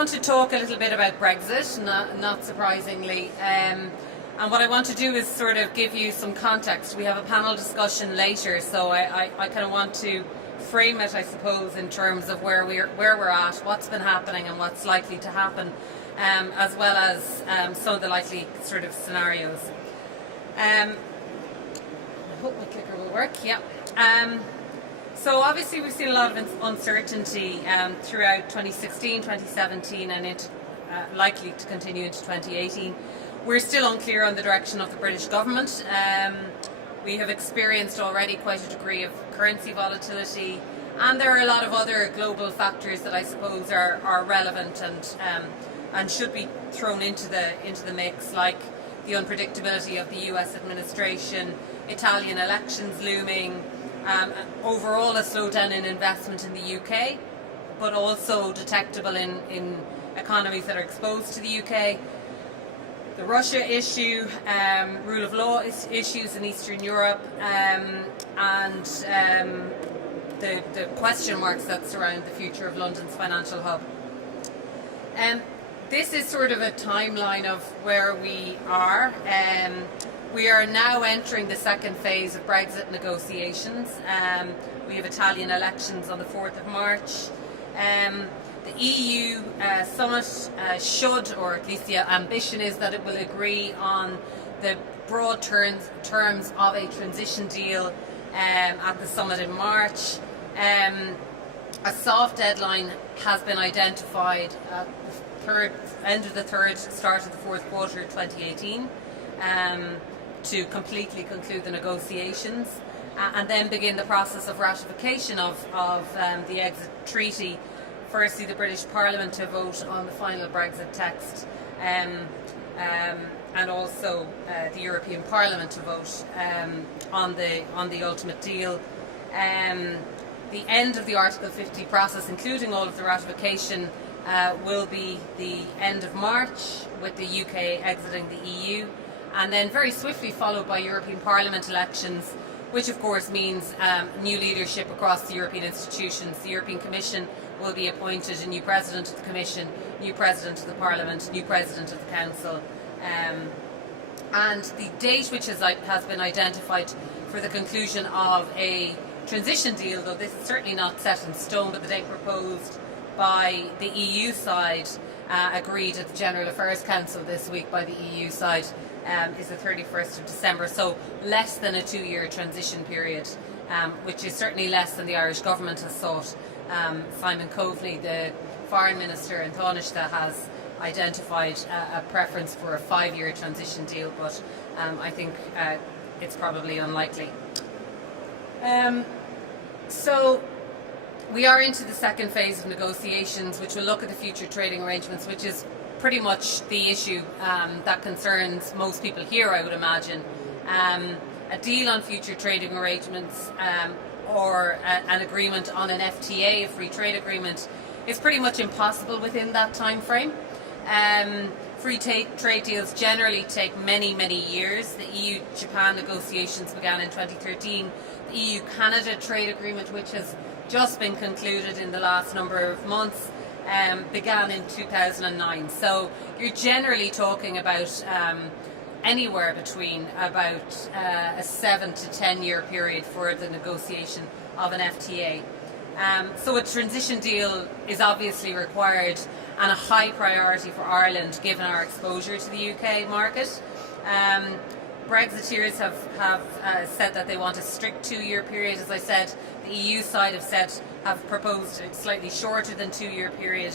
want to talk a little bit about Brexit, not surprisingly. And what I want to do is sort of give you some context. We have a panel discussion later, so I kind of want to frame it, I suppose, in terms of where we're at, what's been happening and what's likely to happen, as well as some of the likely sort of scenarios. I hope my clicker will work. Yeah. So obviously we've seen a lot of uncertainty throughout 2016, 2017 and it's likely to continue into 2018. We're still unclear on the direction of the British government. We have experienced already quite a degree of currency volatility, and there are a lot of other global factors that I suppose are relevant and should be thrown into the mix, like the unpredictability of the US administration, Italian elections looming, overall a slowdown in investment in the UK, but also detectable in economies that are exposed to the UK. The Russia issue, rule of law issues in Eastern Europe, and the question marks that surround the future of London's financial hub. This is sort of a timeline of where we are. We are now entering the second phase of Brexit negotiations. We have Italian elections on the 4th of March. The EU summit should, or at least the ambition is that it will agree on the broad terms of a transition deal at the summit in March. A soft deadline has been identified at the end of the third, start of the fourth quarter 2018 to completely conclude the negotiations and then begin the process of ratification of the exit treaty. Firstly, the British Parliament to vote on the final Brexit text, and also the European Parliament to vote on the ultimate deal. The end of the Article 50 process, including all of the ratification, will be the end of March, with the UK exiting the EU, and then very swiftly followed by European Parliament elections, which of course means new leadership across the European institutions. The European Commission will be appointed, a new President of the Commission, new President of the Parliament, new President of the Council. And the date which has been identified for the conclusion of a transition deal, though this is certainly not set in stone, but the date proposed by the EU side, agreed at the General Affairs Council this week by the EU side, is the 31st of December, so less than a 2-year transition period, which is certainly less than the Irish government has sought. Simon Coveney, the Foreign Minister in Taoiseach, has identified a preference for a 5-year transition deal, but I think it's probably unlikely. So we are into the second phase of negotiations, which will look at the future trading arrangements, which is pretty much the issue that concerns most people here, I would imagine. A deal on future trading arrangements or an agreement on an FTA, a free trade agreement, is pretty much impossible within that time frame. Free trade deals generally take many, many years. The EU-Japan negotiations began in 2013. The EU-Canada trade agreement, which has just been concluded in the last number of months, began in 2009. So you're generally talking about anywhere between about a 7 to 10 year period for the negotiation of an FTA. So a transition deal is obviously required and a high priority for Ireland given our exposure to the UK market. Brexiteers have said that they want a strict 2-year period. As I said, the EU side have proposed a slightly shorter than 2-year period.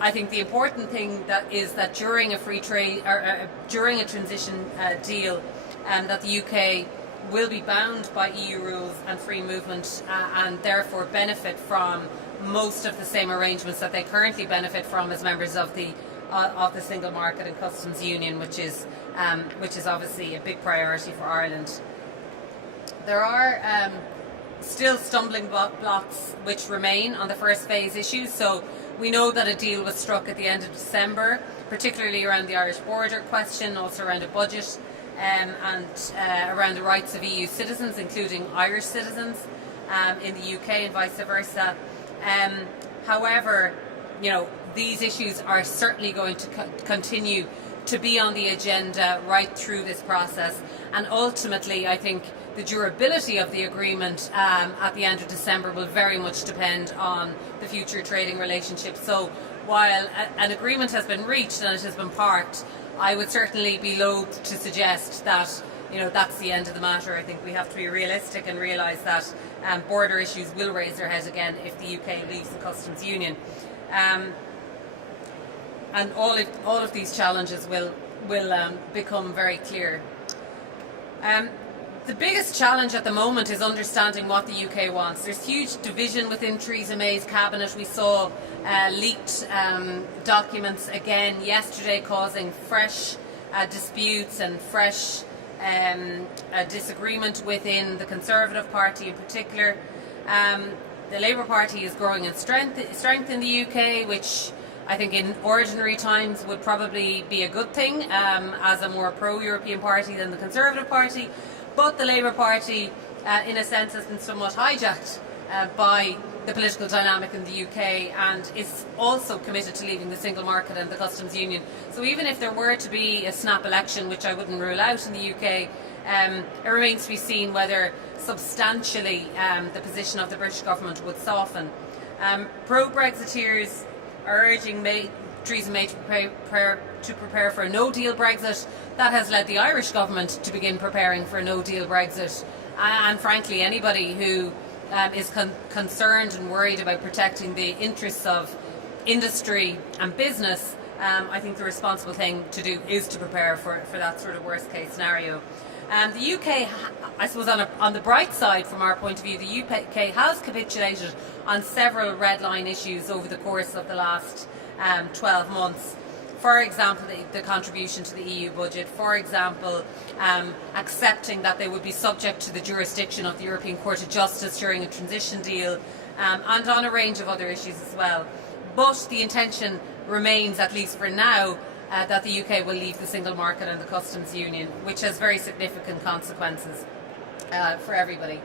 I think the important thing is that during a free trade or during a transition deal, that the UK will be bound by EU rules and free movement, and therefore benefit from most of the same arrangements that they currently benefit from as members of the single market and customs union, which is obviously a big priority for Ireland. There are still stumbling blocks which remain on the first phase issues. So we know that a deal was struck at the end of December, particularly around the Irish border question, also around a budget, and around the rights of EU citizens, including Irish citizens, in the UK and vice versa. However, these issues are certainly going to continue to be on the agenda right through this process. And ultimately, I think the durability of the agreement at the end of December will very much depend on the future trading relationship. So while an agreement has been reached and it has been parked, I would certainly be loath to suggest that that's the end of the matter. I think we have to be realistic and realise that border issues will raise their head again if the UK leaves the customs union. And all of these challenges will become very clear. The biggest challenge at the moment is understanding what the UK wants. There's huge division within Theresa May's cabinet. We saw leaked documents again yesterday, causing fresh disputes and fresh disagreement within the Conservative Party in particular. The Labour Party is growing in strength in the UK, which I think in ordinary times would probably be a good thing as a more pro-European party than the Conservative Party. But the Labour Party, in a sense, has been somewhat hijacked by the political dynamic in the UK and is also committed to leaving the single market and the customs union. So even if there were to be a snap election, which I wouldn't rule out in the UK, it remains to be seen whether substantially the position of the British government would soften. Pro-Brexiteers are urging Theresa May to prepare for a no-deal Brexit. That has led the Irish government to begin preparing for a no-deal Brexit. And frankly, anybody who is concerned and worried about protecting the interests of industry and business, I think the responsible thing to do is to prepare for that sort of worst-case scenario. The UK, I suppose on the bright side from our point of view, the UK has capitulated on several red line issues over the course of the last 12 months. For example, the contribution to the EU budget, for example, accepting that they would be subject to the jurisdiction of the European Court of Justice during a transition deal, and on a range of other issues as well. But the intention remains, at least for now, that the UK will leave the single market and the customs union, which has very significant consequences for everybody.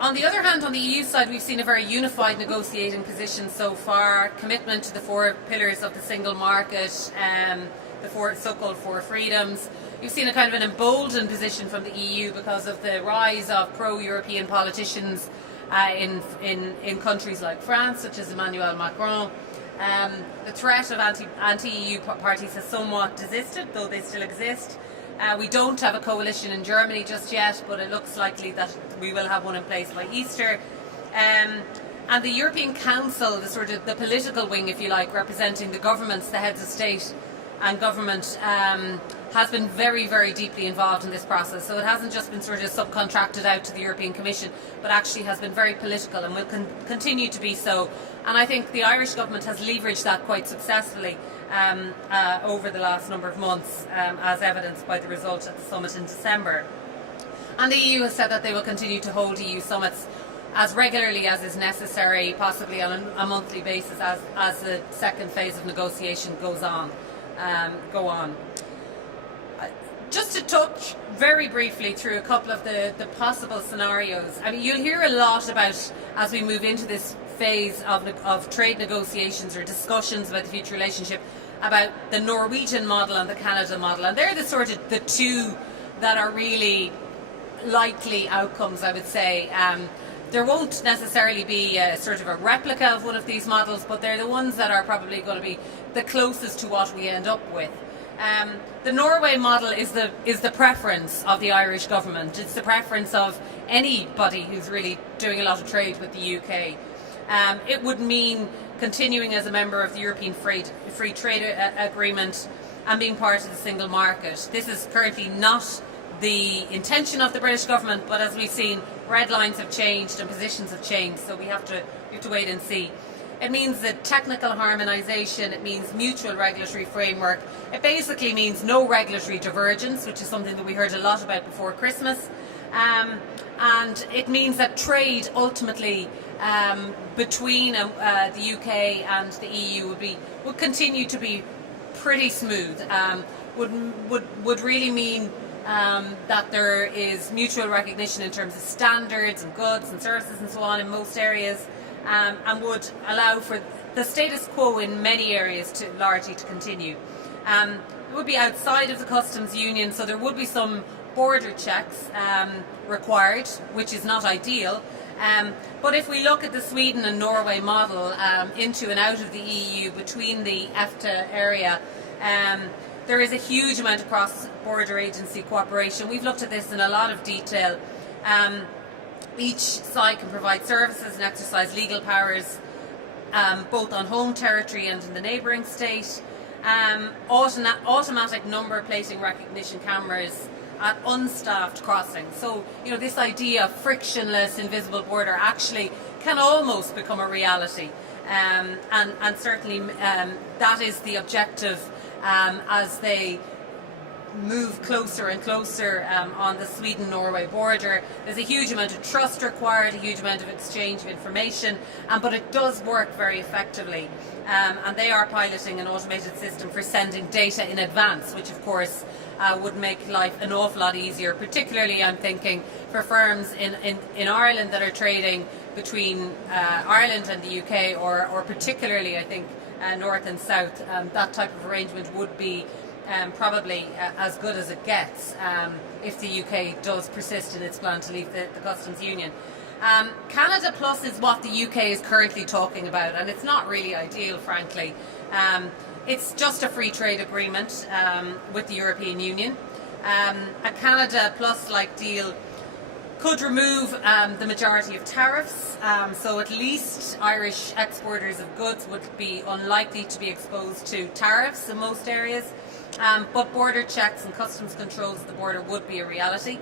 On the other hand, on the EU side, we've seen a very unified negotiating position so far, commitment to the four pillars of the single market, the so-called four freedoms. You've seen a kind of an emboldened position from the EU because of the rise of pro-European politicians in countries like France, such as Emmanuel Macron. The threat of anti-EU parties has somewhat desisted, though they still exist. We don't have a coalition in Germany just yet, but it looks likely that we will have one in place by Easter. And the European Council, the political wing, if you like, representing the governments, the heads of state and government, has been very, very deeply involved in this process. So it hasn't just been sort of subcontracted out to the European Commission, but actually has been very political and will continue to be so. And I think the Irish government has leveraged that quite successfully over the last number of months, as evidenced by the result at the summit in December. And the EU has said that they will continue to hold EU summits as regularly as is necessary, possibly on a monthly basis, as the second phase of negotiation goes on. Just to touch very briefly through a couple of the possible scenarios. I mean, you'll hear a lot about, as we move into this phase of trade negotiations or discussions about the future relationship, about the Norwegian model and the Canada model, and they're the two that are really likely outcomes, I would say. There won't necessarily be a sort of a replica of one of these models, but they're the ones that are probably going to be the closest to what we end up with. The Norway model is the preference of the Irish government. It's the preference of anybody who's really doing a lot of trade with the UK. It would mean continuing as a member of the European Free Trade Agreement and being part of the single market. This is currently not the intention of the British government, but as we've seen, red lines have changed and positions have changed, so we have to wait and see. It means that technical harmonisation, it means mutual regulatory framework. It basically means no regulatory divergence, which is something that we heard a lot about before Christmas. And it means that trade ultimately between the UK and the EU would continue to be pretty smooth. Would really mean that there is mutual recognition in terms of standards and goods and services and so on in most areas. and would allow for the status quo in many areas to largely to continue. It would be outside of the customs union, so there would be some border checks required, which is not ideal. But if we look at the Sweden and Norway model into and out of the EU between the EFTA area, there is a huge amount of cross-border agency cooperation. We've looked at this in a lot of detail. Each side can provide services and exercise legal powers both on home territory and in the neighbouring state. Automatic number plating recognition cameras at unstaffed crossings. So, this idea of frictionless, invisible border actually can almost become a reality. And certainly that is the objective as they move closer and closer on the Sweden-Norway border. There's a huge amount of trust required, a huge amount of exchange of information, but it does work very effectively. And they are piloting an automated system for sending data in advance, which of course would make life an awful lot easier, particularly I'm thinking for firms in Ireland that are trading between Ireland and the UK, or particularly I think north and south. That type of arrangement would be probably as good as it gets if the UK does persist in its plan to leave the customs union. Canada Plus is what the UK is currently talking about, and it's not really ideal, frankly. It's just a free trade agreement with the European Union. A Canada Plus-like deal could remove the majority of tariffs, so at least Irish exporters of goods would be unlikely to be exposed to tariffs in most areas. But border checks and customs controls at the border would be a reality.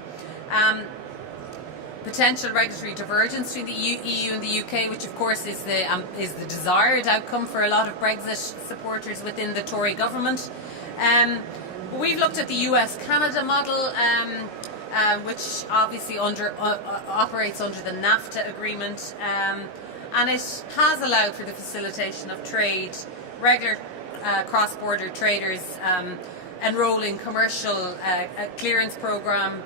Potential regulatory divergence between the EU and the UK, which of course is the desired outcome for a lot of Brexit supporters within the Tory government. We've looked at the US-Canada model, which obviously operates under the NAFTA agreement, and it has allowed for the facilitation of trade, regular cross-border traders enrolling commercial clearance program,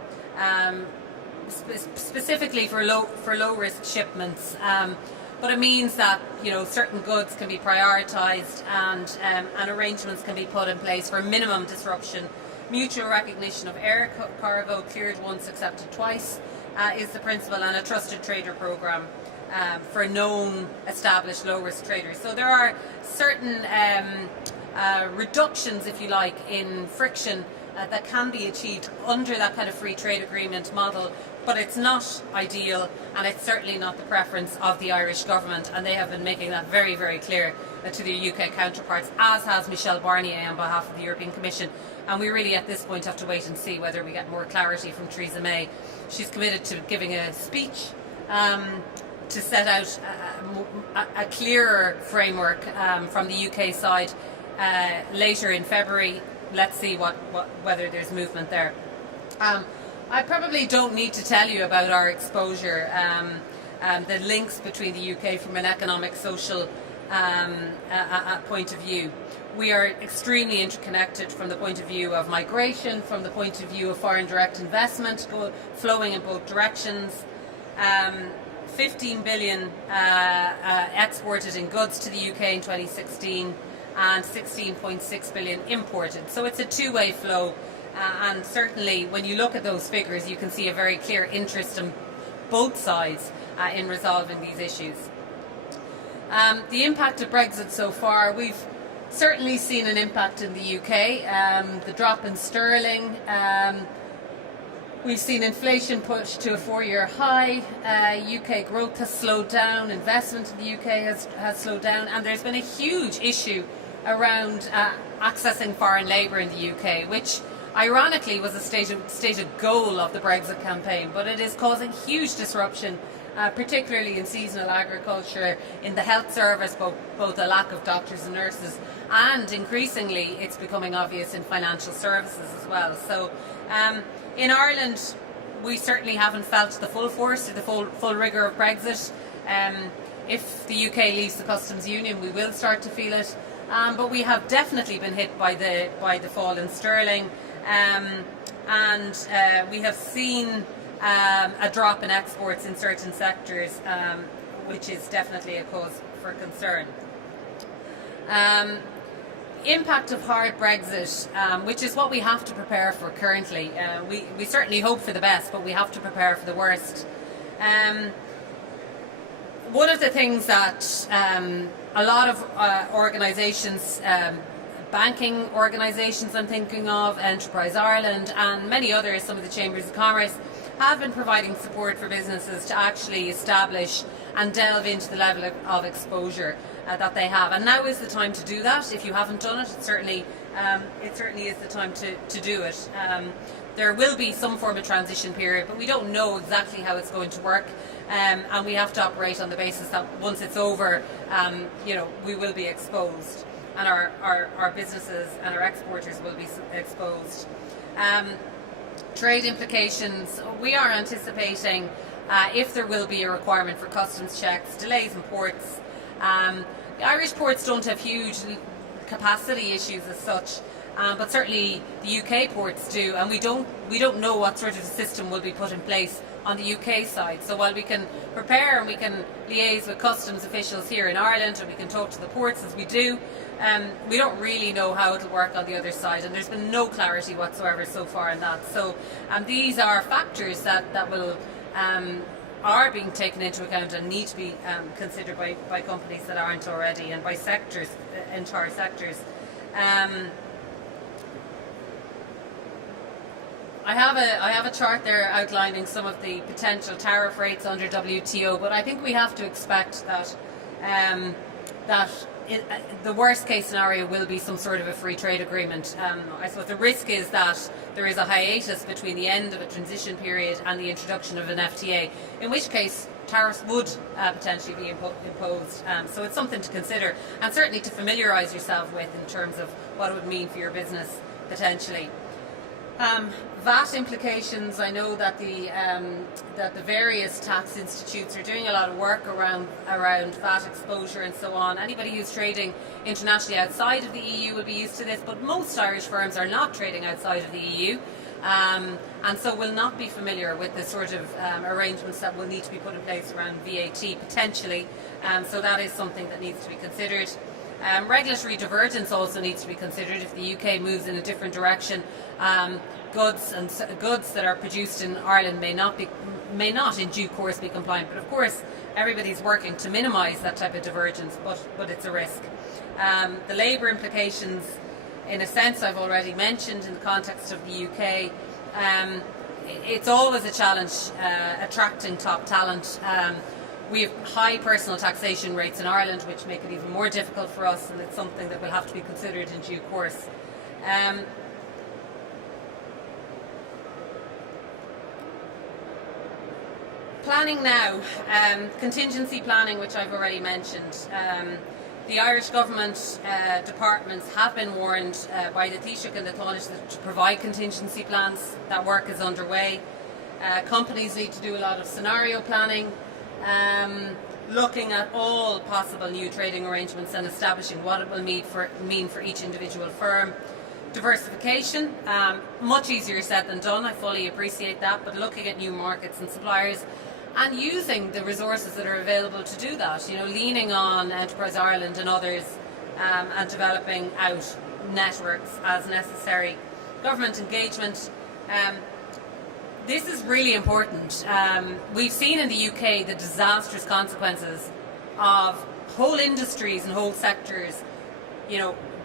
specifically for low-risk shipments. But it means that certain goods can be prioritised and arrangements can be put in place for minimum disruption. Mutual recognition of air cargo, cleared once, accepted twice, is the principle, and a trusted trader program for known established low-risk traders. So there are certain reductions, if you like, in friction that can be achieved under that kind of free trade agreement model, but it's not ideal, and it's certainly not the preference of the Irish government, and they have been making that very, very clear to their UK counterparts, as has Michel Barnier on behalf of the European Commission. And we really at this point have to wait and see whether we get more clarity from Theresa May. She's committed to giving a speech to set out a clearer framework from the UK side later in February. Let's see whether there's movement there. I probably don't need to tell you about our exposure, the links between the UK from an economic, social point of view. We are extremely interconnected from the point of view of migration, from the point of view of foreign direct investment flowing in both directions. 15 billion exported in goods to the UK in 2016 and 16.6 billion imported. So it's a two-way flow, and certainly when you look at those figures you can see a very clear interest on both sides in resolving these issues. The impact of Brexit so far, we've certainly seen an impact in the UK. The drop in sterling, we've seen inflation pushed to a 4-year high. UK growth has slowed down, investment in the UK has slowed down, and there's been a huge issue around accessing foreign labour in the UK, which ironically was a stated goal of the Brexit campaign, but it is causing huge disruption, particularly in seasonal agriculture, in the health service, both a lack of doctors and nurses, and increasingly it's becoming obvious in financial services as well. So in Ireland we certainly haven't felt the full force or the full rigour of Brexit. If the UK leaves the customs union we will start to feel it, but we have definitely been hit by the fall in sterling, and we have seen a drop in exports in certain sectors, which is definitely a cause for concern. Impact of hard Brexit, which is what we have to prepare for currently. We certainly hope for the best, but we have to prepare for the worst. One of the things that a lot of organisations, banking organisations I'm thinking of, Enterprise Ireland and many others, some of the chambers of commerce, have been providing support for businesses to actually establish and delve into the level of exposure that they have. And now is the time to do that. If you haven't done it, it certainly is the time to do it. There will be some form of transition period, but we don't know exactly how it's going to work. And we have to operate on the basis that once it's over, we will be exposed, and our businesses and our exporters will be exposed. Trade implications, we are anticipating if there will be a requirement for customs checks, delays in ports. The Irish ports don't have huge capacity issues as such, but certainly the UK ports do, and we don't know what sort of system will be put in place on the UK side. So while we can prepare and we can liaise with customs officials here in Ireland and we can talk to the ports as we do, we don't really know how it'll work on the other side, and there's been no clarity whatsoever so far in that. So these are factors that will are being taken into account and need to be considered by companies that aren't already, and by sectors, entire sectors. I have a chart there outlining some of the potential tariff rates under WTO, but I think we have to expect that the worst case scenario will be some sort of a free trade agreement. I suppose the risk is that there is a hiatus between the end of a transition period and the introduction of an FTA, in which case tariffs would potentially be imposed. So it's something to consider, and certainly to familiarise yourself with in terms of what it would mean for your business potentially. VAT implications. I know that the various tax institutes are doing a lot of work around VAT exposure and so on. Anybody who's trading internationally outside of the EU will be used to this, but most Irish firms are not trading outside of the EU, and so will not be familiar with the sort of arrangements that will need to be put in place around VAT potentially. So that is something that needs to be considered. Regulatory divergence also needs to be considered if the UK moves in a different direction. Goods that are produced in Ireland may not in due course be compliant, but of course everybody's working to minimise that type of divergence, but it's a risk. The labour implications, in a sense, I've already mentioned in the context of the UK. It's always a challenge attracting top talent. We have high personal taxation rates in Ireland, which make it even more difficult for us, and it's something that will have to be considered in due course. Planning now, contingency planning, which I've already mentioned. The Irish government departments have been warned by the Taoiseach and the Taoiseach to provide contingency plans. That work is underway. Companies need to do a lot of scenario planning, looking at all possible new trading arrangements and establishing what it will mean for each individual firm. Diversification, much easier said than done, I fully appreciate that, but looking at new markets and suppliers and using the resources that are available to do that, leaning on Enterprise Ireland and others, and developing out networks as necessary. Government engagement, this is really important. We've seen in the UK the disastrous consequences of whole industries and whole sectors,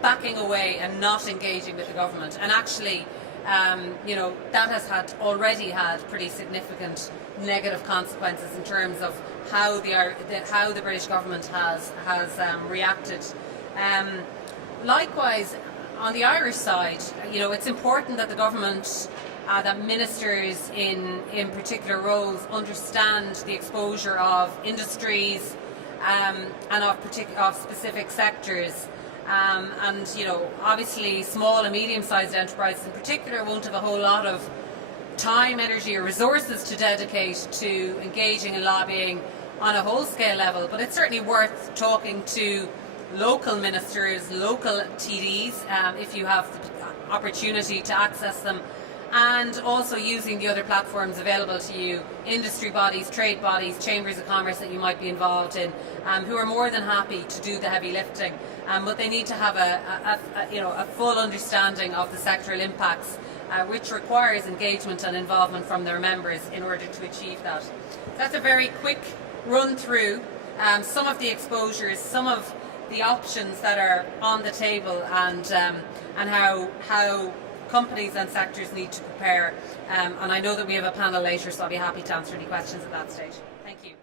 backing away and not engaging with the government. And actually, that has already had pretty significant negative consequences in terms of how the British government has reacted. Likewise, on the Irish side, it's important that the government, that ministers in particular roles understand the exposure of industries and of specific sectors. Obviously small and medium-sized enterprises in particular won't have a whole lot of time, energy or resources to dedicate to engaging and lobbying on a whole-scale level, but it's certainly worth talking to local ministers, local TDs, if you have the opportunity to access them, and also using the other platforms available to you, industry bodies, trade bodies, chambers of commerce that you might be involved in, who are more than happy to do the heavy lifting, but they need to have a full understanding of the sectoral impacts, which requires engagement and involvement from their members in order to achieve that. That's a very quick run through some of the exposures, some of the options that are on the table, and how companies and sectors need to prepare. And I know that we have a panel later, so I'll be happy to answer any questions at that stage. Thank you.